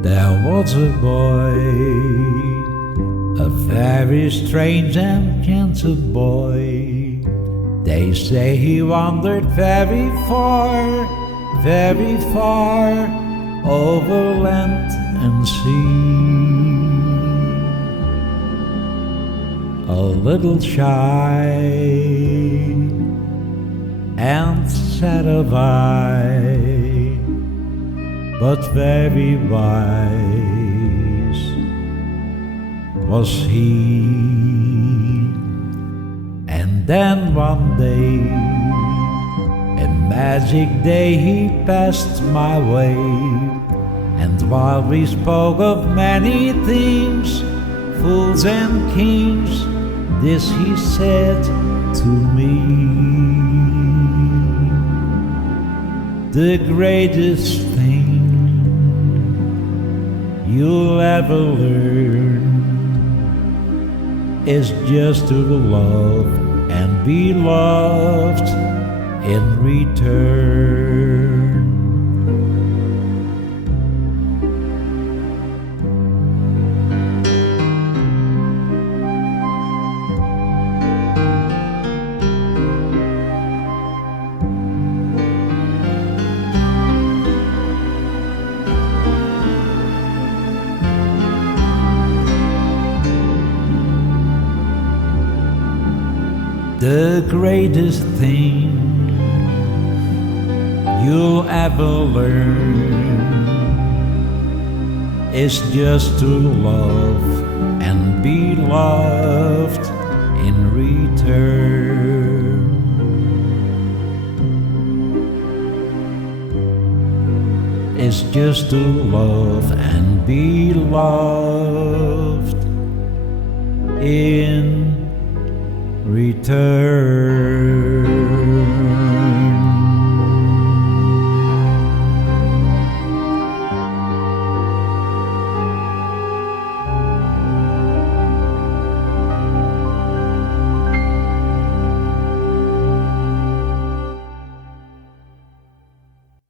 There was a boy, a very strange and gentle boy. They say he wandered very far over land and sea. A little shy and sad of eye, but very wise was he. And then one day, a magic day, he passed my way. And while we spoke of many things, fools and kings, this he said to me: the greatest thing you'll ever learn is just to love and be loved in return. The greatest thing you'll ever learn is just to love and be loved in return. It's just to love and be loved in return.